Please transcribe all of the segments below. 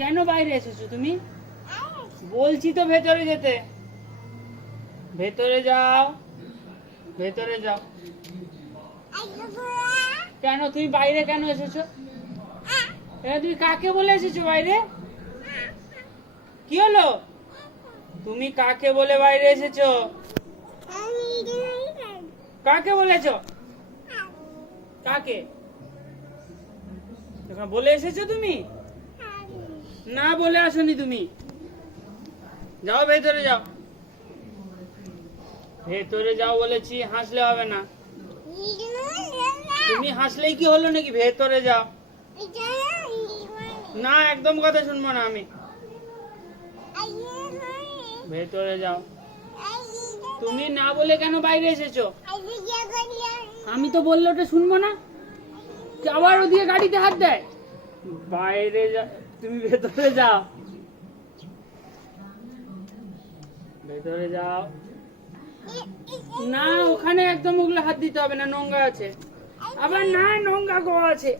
কেন বাইরে এসেছো তুমি? বলছি তো ভেতরে যেতে। ভেতরে যাও, ভেতরে যাও। কেন তুমি বাইরে কেন এসেছো? তুমি কাকে বলে এসেছো বাইরে? কি হলো? তুমি কাকে বলে বাইরে এসেছো? কাকে বলেছো? কাকে বলে এসেছো তুমি? না বলে আসনি তুমি। যাও ভেতরে যাও, ভেতরে যাও বলেছি, হাসলে হবে না। তুমি হাসলেই কি হলো নাকি? ভেতরে যাও। না, একদম কথা শুনবো না আমি। ভেতরে যাও। তুমি না বলে কেন বাইরে এসেছো? আমি তো বললে ওটা শুনবো না। আবার ওদিকে গাড়িতে হাত দেয়। বাইরে যা, তুমি ভেতরে যাও, ভেতরে যাও। না, ওখানে একদম ওগুলো হাত দিতে হবে না, নোংরা আছে। আবার না, নোংরা গো আছে।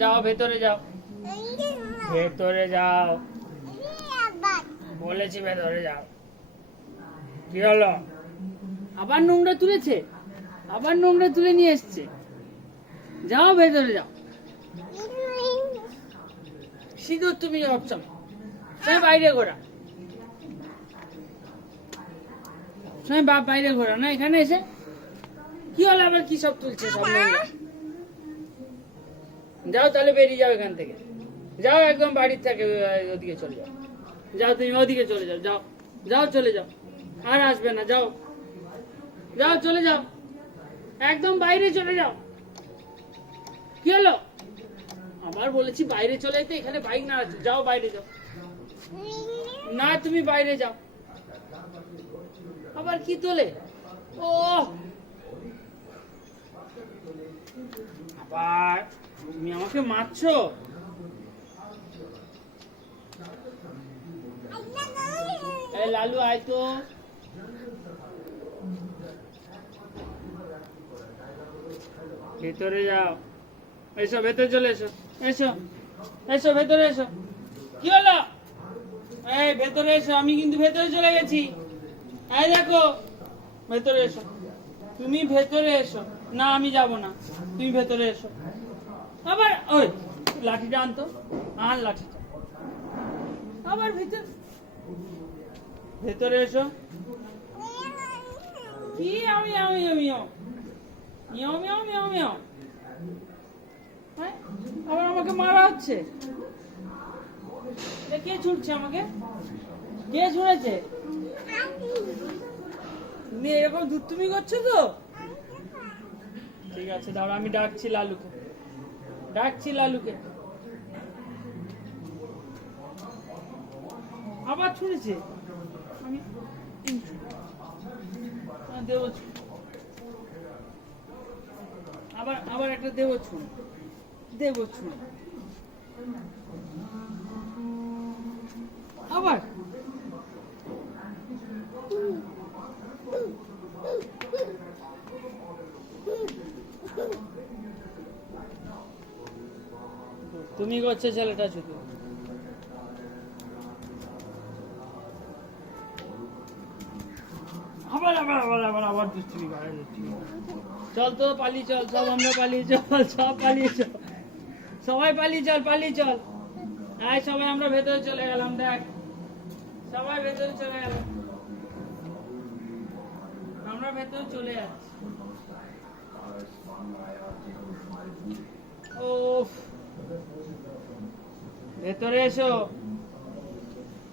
যাও ভেতরে যাও, ভেতরে যাও বলেছি, ভেতরে যাও। কি হলো? আবার নোংরা তুলেছে, আবার নোংরা তুলে নিয়ে এসছে। যাও ভেতরে যাও। সিঁদুর তুমি ভাবছো বাইরে ঘোরা, বাপ বাইরে ঘোরা না, এখানে এসে কি হলো? আবার কি সব তুলছে সব নোংরা। যাও তাহলে, বেরিয়ে যাও এখান থেকে। যাও একদম বাড়ির থেকে ওদিকে চলে যাও। যাও তুমি ওদিকে চলে যাও, যাও যাও চলে যাও, আর আসবে না। যাও যাও চলে যাও, একদম বাইরে চলে যাও। কি হলো? আবার বলেছি বাইরে চলে যেতে, এখানে বাইক না আছে। যাও বাইরে যাও। না, তুমি বাইরে যাও। আবার কি তোলে? ও আবার তুমি আমাকে মারছো? এই লালু আয় তো। ভেতরে যাও। এসো, ভেতরে চলে এসো। এসো, এসো ভেতরে এসো। কি হলো? এই ভেতরে এসো, আমি কিন্তু ভেতরে চলে গেছি। এই দেখো, ভেতরে এসো। তুমি ভেতরে এসো। না, আমি যাব না, তুমি ভেতরে এসো। আবার ওই লাঠিটা আনতো, আন লাঠিটা। আবার ভেতরে এসো। কি আমি আমি আমি মিয়াও মিয়াও মিয়াও মিয়াও। আবার আমাকে মারা হচ্ছে। কে ছুটছে আমাকে? কে ছুঁড়েছে? তুমি এরকম দুষ্টুমি করছো তো? ঠিক আছে, দাঁড়া, আমি ডাকছি লালুকে, ডাকছি লালুকে। আবার ছুঁড়েছে। আমি দেব, আবার আবার একটা দেব ছুঁড়, দেব ছুঁড়। আবার তুমি করছো ছেলেটা শুধু। আবার আবার আবার আবার আবার দুষ্টুমি করে। চল তো, পালিয়ে চল, সব আমরা পালিয়ে চল, সব পালিয়ে চল, সবাই পালিয়ে চল, পালিয়ে চল। আয় সবাই, আমরা ভেতরে চলে গেলাম। দেখ, সবাই ভেতরে চলে গেল, আমরা ভেতরে চলে যাচ্ছি। ও ভেতরে এসো।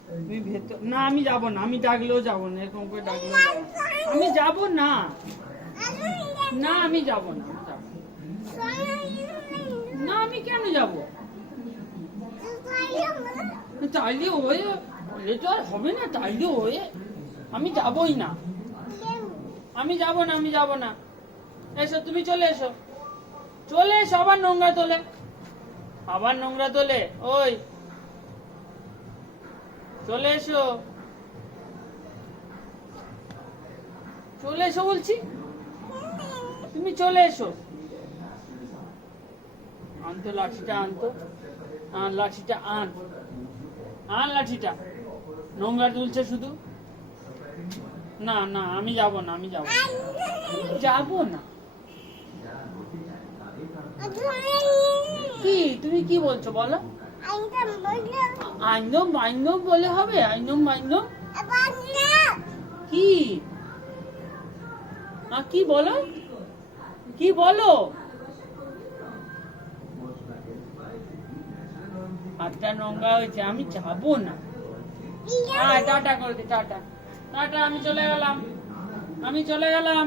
তুমি ভেতর না, আমি যাব না, আমি ডাকলেও যাব না, এরকম করে ডাকলেও আমি যাব না। না, আমি যাব না, না, আমি কেন যাব? তাইলে হয়ে তো আর হবে না, তাইলে হয়ে আমি যাবই না, আমি যাব না, আমি যাব না। এসো, তুমি চলে এসো, চলে এসো। আবার নোংরা তোলে, আবার নোংরা তোলে। ওই চলে এসো, চলে এসো বলছি, তুমি চলে এসো। আনতো লাঠিটা, আনতো, আন লাঠিটা, আন। আর লাঠিটা নোংরা তুলছে শুধু। না না আমি যাব না, আমি যাব যাব না। কি তুমি কি বলছো বলো? আইনম আইনম বলে হবে? আইনম আইনম কি? কি বলো, কি বলো? হাতটা নোংরা হয়েছে, আমি যাবো না। টাটা করে দি, টাটা টাটা, আমি চলে গেলাম, আমি চলে গেলাম।